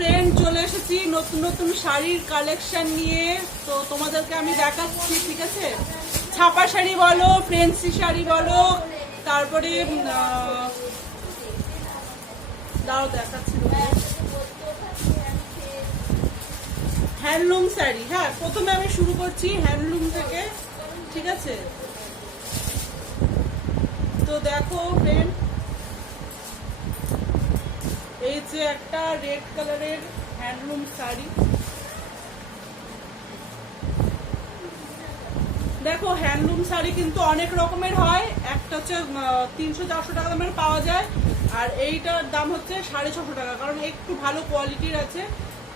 Friend, চলে এসেছি নতুন নতুন শাড়ির কালেকশন নিয়ে। তো তোমাদেরকে আমি দেখাচ্ছি, ঠিক আছে? ছাপা শাড়ি বলো, ফ্রেন্সি শাড়ি বলো, তারপরে দাও দেখাচ্ছি হ্যান্ডলুম শাড়ি। হ্যাঁ, প্রথমে আমি শুরু করছি হ্যান্ডলুম থেকে, ঠিক আছে? তো দেখো ফ্রেন্ড, এই যে একটা রেড কালারের হ্যান্ডলুম শাড়ি। দেখো, হ্যান্ডলুম শাড়ি কিন্তু অনেক রকমের হয়। একটা হচ্ছে 300-400 টাকা দামের পাওয়া যায়, আর এইটার দাম হচ্ছে 650 টাকা, কারণ একটু ভালো কোয়ালিটির আছে,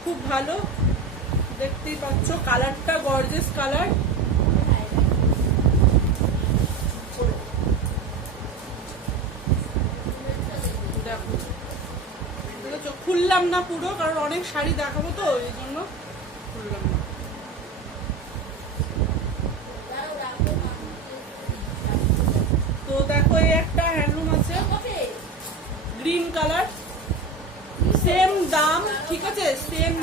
খুব ভালো। দেখতেই পাচ্ছ কালারটা গর্জিয়াস কালার। দেখো, খুললাম না পুরো, কারণ অনেক শাড়ি দেখাবো তো, এই জন্য খুললাম না। তো দেখো, এই একটা হ্যান্ডলুম আছে গ্রিন কালার, সেম দাম, ঠিক আছে? সেম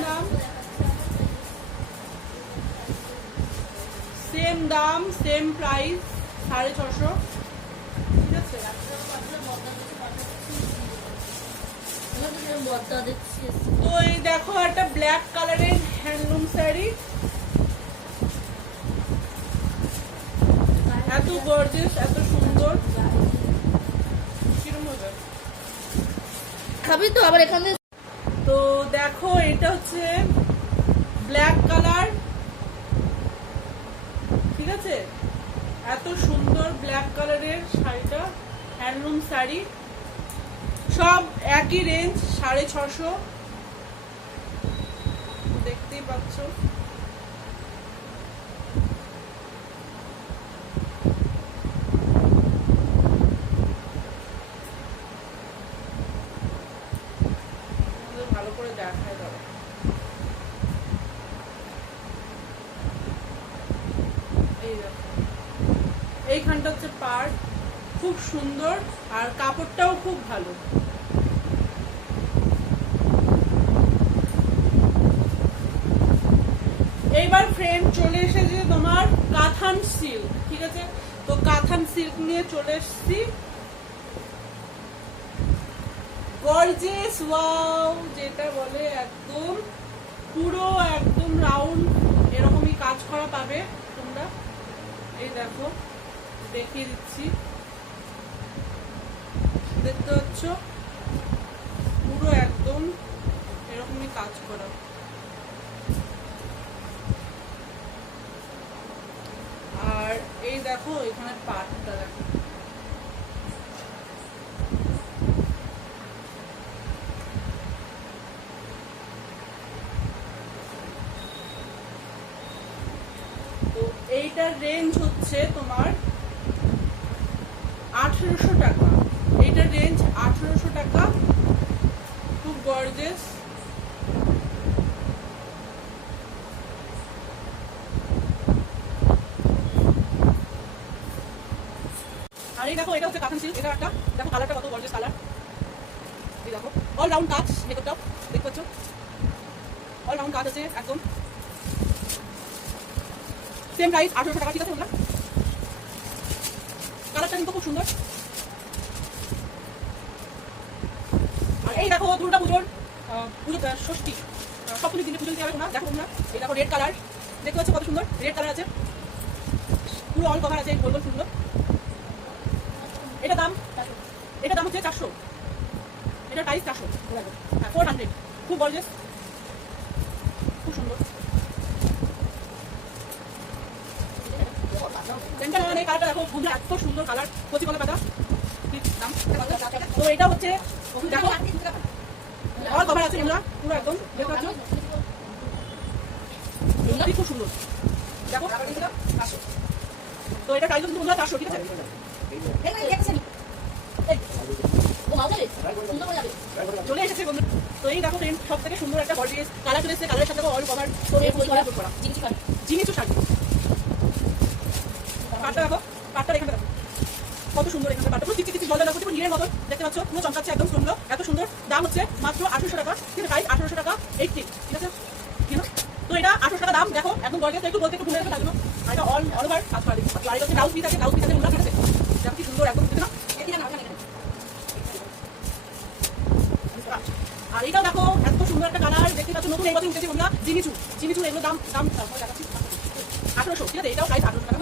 দাম সেম প্রাইস, 650, ঠিক আছে? তো এই দেখো একটা ব্ল্যাক কালারের হ্যান্ডলুম শাড়ি, এত গর্জিয়াস, এত সুন্দর। কিরকম হবে খাবি তো আবার এখানে? তো দেখো, এটা হচ্ছে ব্ল্যাক কালার, ঠিক আছে? এত সুন্দর ব্ল্যাক কালারের শাড়িটা, হ্যান্ডলুম শাড়ি, সব একই রেঞ্জ, 650। দেখতেই পাচ্ছ। ভালো করে দেখায় দাও। এই দেখো, এইখানটা হচ্ছে পাড়, খুব সুন্দর, আর কাপড়টাও খুব ভালো। এইবার ফ্রেন্ড চলে এসেছে তোমার কাথান সিল্ক, ঠিক আছে? তো কাথান সিল্ক নিয়ে চলে এসেছি, গর্জিয়াস, ওয়াও যেটা বলে, একদম পুরো একদম রাউন্ড এরকমই কাজ করা পাবে তোমরা। এই দেখো, দেখিয়ে দিচ্ছি, দেখতে পাচ্ছ, পুরো একদম এরকমই কাজ করা। আর এই দেখো, এখানে পাটটা দেখো, তো এইটার রেঞ্জ হচ্ছে তোমার 1800 টাকা। এইটার রেঞ্জ 1800 টাকা, খুব গর্জিয়াস। আর এই দেখো, এটা হচ্ছে কাতান সিল্ক, এটা একটা দেখো কালারটা কত গর্জিয়াস কালার। এই দেখো, অল রাউন্ড কাজ, মেকআপটাও দেখতে পাচ্ছ, অল রাউন্ড কাজ আছে একদম। সেম প্রাইস 1800 টাকা, ঠিক আছে বন্ধুরা? কালারটা কিন্তু খুব সুন্দর। আর এই দেখো, দুর্গা পুজোর ষষ্ঠী সপ্তমীর দিনে পুজো দিতে হবে তোমরা। দেখো তোমরা, এই দেখো রেড কালার, দেখতে পাচ্ছ কত সুন্দর রেড কালার আছে, পুরো অল কভার আছে, গোল গোল সুন্দর। এটা দাম হচ্ছে 400, এটার প্রাইস 400, 400, খুব গর্জিয়াস, খুব সুন্দর। এই কালারটা দেখো বন্ধুরা, এত সুন্দর কালার, কচি কলা পাতা দাম। তো এটা হচ্ছে দেখো অল কভার আছে, এগুলা পুরো একদম দেখতে পাচ্ছ, এগুলা খুব সুন্দর। দেখো, তো এটা প্রাইস কিন্তু বন্ধুরা 400, ঠিক আছে? চলে এসেছে বন্ধু। তো এই দেখো ফ্রেন্ড, সব থেকে সুন্দর একটা গর্জিয়াস কালার চলে এসেছে, কালারের সাথে অল কভার, তো জিনিসও শাড়ি। পাটটা দেখো, পাটটা এখানে দেখো কত সুন্দর, এখানে পাটটা পুরো চিকচিক জল দেখো, পুরো নীলের মতো দেখতে পাচ্ছ, পুরো চমকাচ্ছে একদম সুন্দর, এত সুন্দর। দাম হচ্ছে মাত্র 1800 টাকা, ঠিক আছে? প্রাইস 1800 টাকা। 80, ঠিক আছে? কি না? তো এটা 800 টাকা দাম, দেখো একদম গর্জিয়াস, একটু বলতে একটু ভুলে গেছে তার জন্য। আর এটা অল ওভার কাজ করা দেখতে পাচ্ছ। আর এটা হচ্ছে ব্লাউজ পিস আছে তোমরা, ঠিক আছে? দেখো কি সুন্দর একদম, ঠিক না? আর এটাও দেখো এত সুন্দর একটা কালার, দেখতে পাচ্ছ নতুন এই বছর উঠেছে তোমরা, জিমিচু এগুলো দাম দেখাচ্ছি 1800, ঠিক আছে? এটাও প্রাইস 1800 টাকা।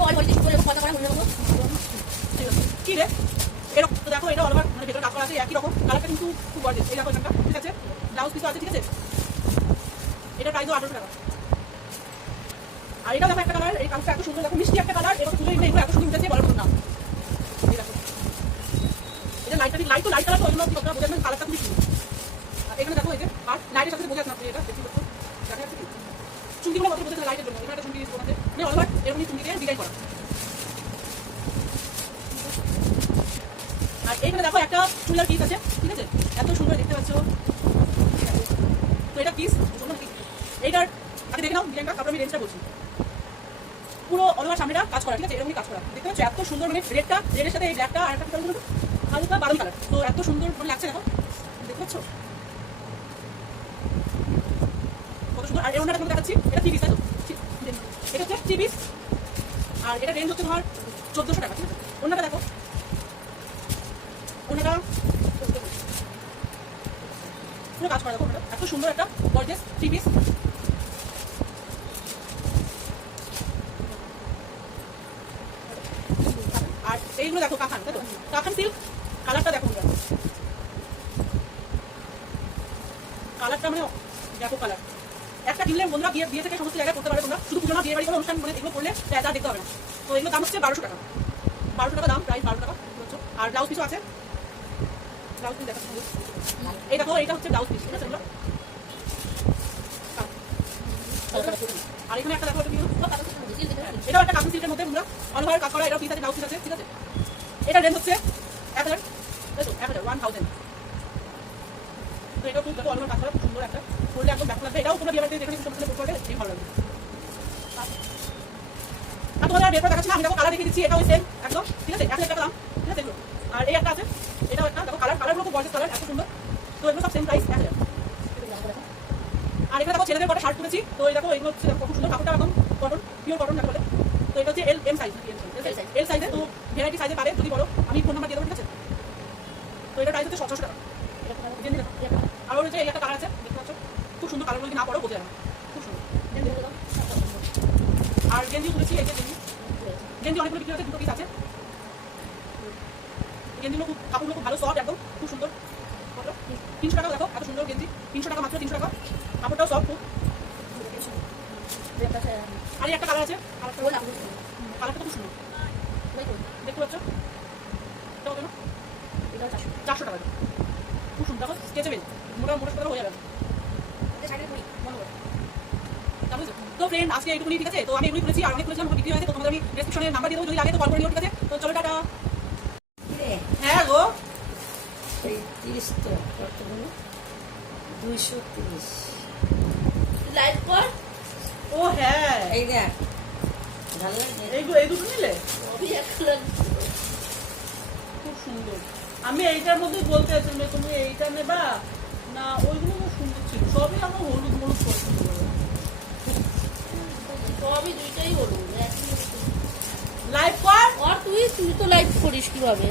ঠিক আছে, কি রে এরকম তো দেখো, এটা অল ওভার মানে ভেতরে কাজ করা আছে, একই রকম কালারটা কিন্তু খুব গর্জিয়াস। এই দেখো এখানটা, ঠিক আছে? ব্লাউজ পিসও আছে, ঠিক আছে? এটা প্রাইসও 1800 টাকা। আর এটা দেখো একটা কালার, এই কালারটা এত সুন্দর, দেখো মিষ্টি একটা কালার, এবং তুলে এগুলো এত সুন্দর উঠেছে বলার মতো না। এই দেখো এটা লাইট কালার, তো ওই জন্য তোমরা বোঝা যাবে কালারটা খুবই সুন্দর। আর এখানে দেখো এই যে আর লাইটের সাথে বোঝা যাচ্ছে না, এটা দেখতে পাচ্ছ, দেখা যাচ্ছে কি চুমকিগুলো মতো বোঝা যাচ্ছে লাইটের জন্য। এখানে একটা চুমকি দিয়েছে তোমাদের, মানে অল ওভার এরকমই চুমকি দিয়ে ডিজাইন করা। আর এইখানে দেখো একটা চুলার পিস আছে, ঠিক আছে? এত সুন্দর দেখতে পাচ্ছ, তো এটা পিস এইটার আগে দেখে নাও ডিজাইনটা, তারপর আমি রেঞ্জটা বলছি। পুরো অল ওভার সামনেটা কাজ করা, ঠিক আছে? এরকমই কাজ করা, দেখতে পাচ্ছ এত সুন্দর, মানে রেডের সাথে এই ব্ল্যাকটা আর একটা কালার গুলো হালকা বাদামি কালার, তো এত সুন্দর মানে লাগছে, দেখো দেখতে পাচ্ছ কত সুন্দর। আর এই ওনাটা তোমাকে দেখাচ্ছি, এটা 3 পিস, তাই তো? এটা হচ্ছে 3 পিস, আর এটা রেঞ্জ হচ্ছে তোমার 1400 টাকা, ঠিক আছে? ওনাটা দেখো, ওনাটা পুরো কাজ করা, দেখো ওনাটা এত সুন্দর একটা গর্জিয়াস 3 পিস। আর এইগুলো দেখো কাখান, তাই তো? কাখান সিল্ক, কালারটা দেখো, কালারটা মানে দেখো কালার একটা কিনলে বন্ধুরা বিয়ে থেকে সমস্ত জায়গায় করতে পারে তোমরা, শুধু পুজো না, বিয়ে বাড়ি কোনো অনুষ্ঠান মানে এগুলো করলে আর দেখতে হবে না। তো এগুলো দাম হচ্ছে 1200 টাকা, 1200 টাকা দাম, প্রাইস 1200 টাকা। আর ব্লাউজ পিসও আছে, ব্লাউজ পিস দেখো, এই দেখো এইটা হচ্ছে ব্লাউজ পিস, ঠিক আছে? এগুলো আর এখানে একটা দেখো, এটাও একটা কাপড় সিল্কের মধ্যে তোমরা অল ওভার কাজ করা, এটাও পিস আছে, ব্লাউজ পিস আছে, ঠিক আছে? এটা রেঞ্জ হচ্ছে 1000, তাই তো? 1000 তো এটা খুব দেখো অল ওভার কাজ করা, খুব সুন্দর একটা, করলে একদম ব্যাক লাগবে। এটাও তোমরা বিয়ে বাড়িতে যেখানে কিছু করতে পারবে, এই ভালো লাগবে। আর তোমাদের বের করে দেখাচ্ছি না, আমি দেখো কালার দেখে দিচ্ছি, এটাও সেম একদম, ঠিক আছে? 1000 টাকা দাম, ঠিক আছে? আর এই একটা আছে, এটাও একটা দেখো কালারগুলো খুব গর্জিয়াস কালার, এত সুন্দর, তো এগুলো সব সেম প্রাইস 1000। আর এখানে দেখো ছেলেদের কটা শার্ট তুলেছি, তো এই দেখো এগুলো হচ্ছে খুব সুন্দর, কাপড়টা একদম কটন, পিওর কটন দেখো। তো এটা হচ্ছে এম সাইজ, এল সাইজে, তো ভ্যারাইটি সাইজে পারে যদি বলো, আমি ফোন নাম্বার দিয়ে দেবো, ঠিক আছে? তো এটা প্রাইস হচ্ছে 700 টাকা। আর ওর হচ্ছে এই একটা কালার আছে, দেখতে পাচ্ছ খুব সুন্দর, কালারগুলো যদি না পড়ো বোঝা যাবে না, খুব সুন্দর। আর গেঞ্জি তুলেছি, এই যে গেঞ্জি অনেকগুলো বিক্রি হচ্ছে, 2 পিস আছে। গেঞ্জিগুলো খুব কাপড়গুলো খুব ভালো, সফট একদম, খুব সুন্দর। 300 টাকা দেখো, এত সুন্দর গেঞ্জি, 300 টাকা, মাত্র 300 টাকা। কাপড়টাও সফট খুব। আর একটা কালার আছে, কালারটা খুব সুন্দর, দেখতে পাচ্ছ? এটা 400 টাকা, খুব সুন্দর, দেখো স্ট্রেচেবল, মোটা হয়ে যাবে। তো ফ্রেন্ড আজকে এইটুকুনি, ঠিক আছে? তো আমি এগুলি খুলেছি, আর অনেক খুলেছিলাম, বিক্রি হয়েছে, তো তোমাদের আমি ডেসক্রিপশনে নাম্বার দিয়ে দেবো, যদি লাগে তো কল করে নিও, ঠিক আছে? তো চলো টাটা। হ্যাঁ গো 30 তো কত হলো? 230 লাইট কর। ও হ্যাঁ, এই দেখ ভালো লাগে, এই দুটো নিলে খুব সুন্দর। আমি এইটার মধ্যে বলতে চাইছিলাম, তুমি এইটা নেবা না, ওইগুলো খুব সুন্দর ছিল, সবই আমার হলুদ পছন্দ করে, সবই দুইটাই হলো। লাইভ কর। আর তুই তো লাইভ করিস কিভাবে?